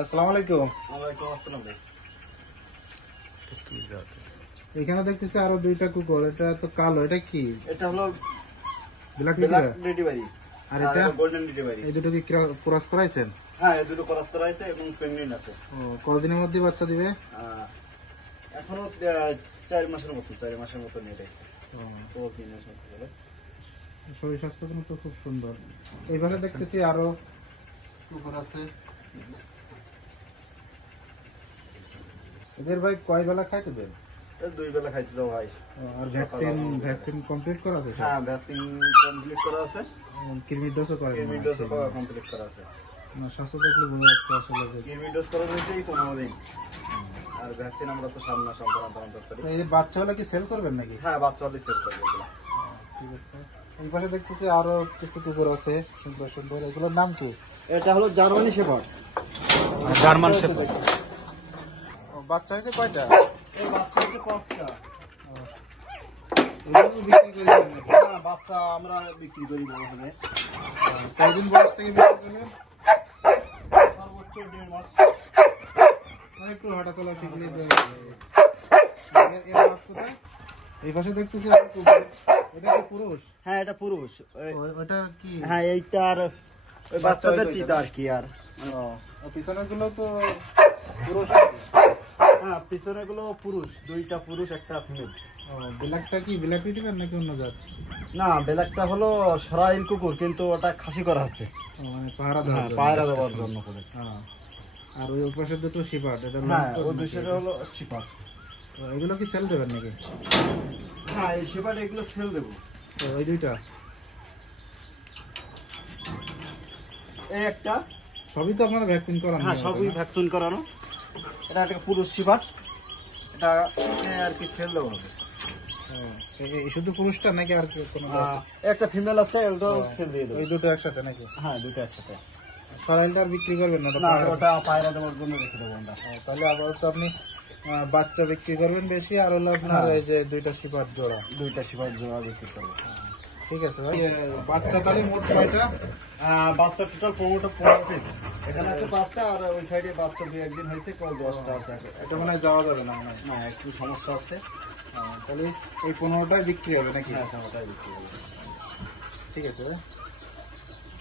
আসসালামু আলাইকুম। ওয়ালাইকুম আসসালাম ভাই। এখানে দেখতেছি আরো দুইটা কুকুর, এটা তো কালো, এটা কি? এটা হলো ব্ল্যাক ব্ল্যাক রিট্রিভারি আর এটা গোল্ডেন রিট্রিভারি। এই দুটো কি ক্রস করাইছেন? হ্যাঁ, এই দুটো ক্রস করা হয়েছে এবং প্রেগন্যান্ট আছে। ও, কতদিনের মধ্যে বাচ্চা দিবে? এখনো 4 মাসের মতো নিয়ে গেছে। তো 3 মাস মতো হবে। শরীর স্বাস্থ্য তো খুব সুন্দর। এইভাবে দেখতেছি আরো কুকুর আছে। এদের ভাই কয় বেলা খাইতে দেন? 2 বেলা খাইতে দাও ভাই। আর ভ্যাকসিন কমপ্লিট করা আছে? হ্যাঁ, ভ্যাকসিন কমপ্লিট করা আছে। কৃমির ডোজও করেন? কৃমির ডোজ কমপ্লিট করা আছে। স্বাস্থ্য দেখলে বোঝা যাচ্ছে আসলে যে কৃমির ডোজ করা হয়েছে 15 দিন। আর ভ্যাকসিন আমরা তো সামনে সম্পূর্ণ করি। এই বাচ্চা হলে কি সেল করবেন নাকি? হ্যাঁ, বাচ্চা হলে সেল করব এগুলো। ঠিক আছে। এই পাশে দেখতেছি আরো কিছু কুকুর আছে সুন্দর সুন্দর, এগুলোর নাম কি? এটা হলো জার্মানি শেফার্ড। German shepherd. বাচ্চা হয়েছে কয়টা? এই বাচ্চা হচ্ছে 5টা। এগুলো বিক্রি করি নাকি? হ্যাঁ, বাচ্চা আমরা বিক্রি করি বড় হলে। কয়দিন বয়স থেকে বিক্রি করবেন? সর্বোচ্চ 1.5 মাস। একটু হাঁটা চলা শিখলে এই পাশে দেখতেছি আর কুকুর। এটা কি পুরুষ? হ্যাঁ, এটা পুরুষ। ওটা কি? হ্যাঁ, এইটার ওই বাচ্চাদের পিতা আর কি। আর পিছনের গুলো তো পুরুষ। হ্যাঁ, পিছনে গুলো পুরুষ, 2টা পুরুষ একটা ফিমেল। ব্ল্যাকটা কি ব্ল্যাক রিট্রিভার নাকি অন্য জাত? না, ব্ল্যাকটা হলো সরাইল কুকুর, কিন্তু ওটা খাসি করা আছে। মানে পাহারা দেওয়ার জন্য করে। হ্যাঁ। আর ওই পাশে দুটো শিপার্ড, এটা হ্যাঁ, ওই দুইটা হলো শিপার। এগুলো কি সেল দেবেন নাকি? হ্যাঁ, এই শিপার এগুলো সেল দেবো। ওই দুইটা এই একটা। সবই তো আপনারা ভ্যাকসিন করান? হ্যাঁ, সবই ভ্যাকসিন করানো। এটা একটা পুরুষ শিপার, এটা আর কি সেল দেওয়া হবে। শুধু পুরুষটা নাকি আর কোনো? একটা ফিমেল আছে, এটাও সেল দিয়ে দেবো। এই দুটো একসাথে নাকি? হ্যাঁ, 2টা একসাথে। সরাইলটা আর বিক্রি করবেন না? না, ওটা পায়রা দেওয়ার জন্য রেখে দেবো আমরা। তাহলে আপাতত আপনি বাচ্চা বিক্রি করবেন বেশি, আর হলো আপনার এই যে দুইটা শিপার জোড়া? 2টা শিপার জোড়া বিক্রি করবো। ঠিক আছে ভাই। বাচ্চা তাহলে মোট কয়টা? বাচ্চা টোটাল 15 পিস। এখানে আছে 5টা, আর ওই সাইডে বাচ্চা 2-1 দিন হয়েছে, 10টা আছে। এটা মনে হয় যাওয়া যাবে না মনে হয়। না, একটু সমস্যা আছে। তাহলে এই 15টাই বিক্রি হবে নাকি? হ্যাঁ, 15টাই বিক্রি হবে। ঠিক আছে।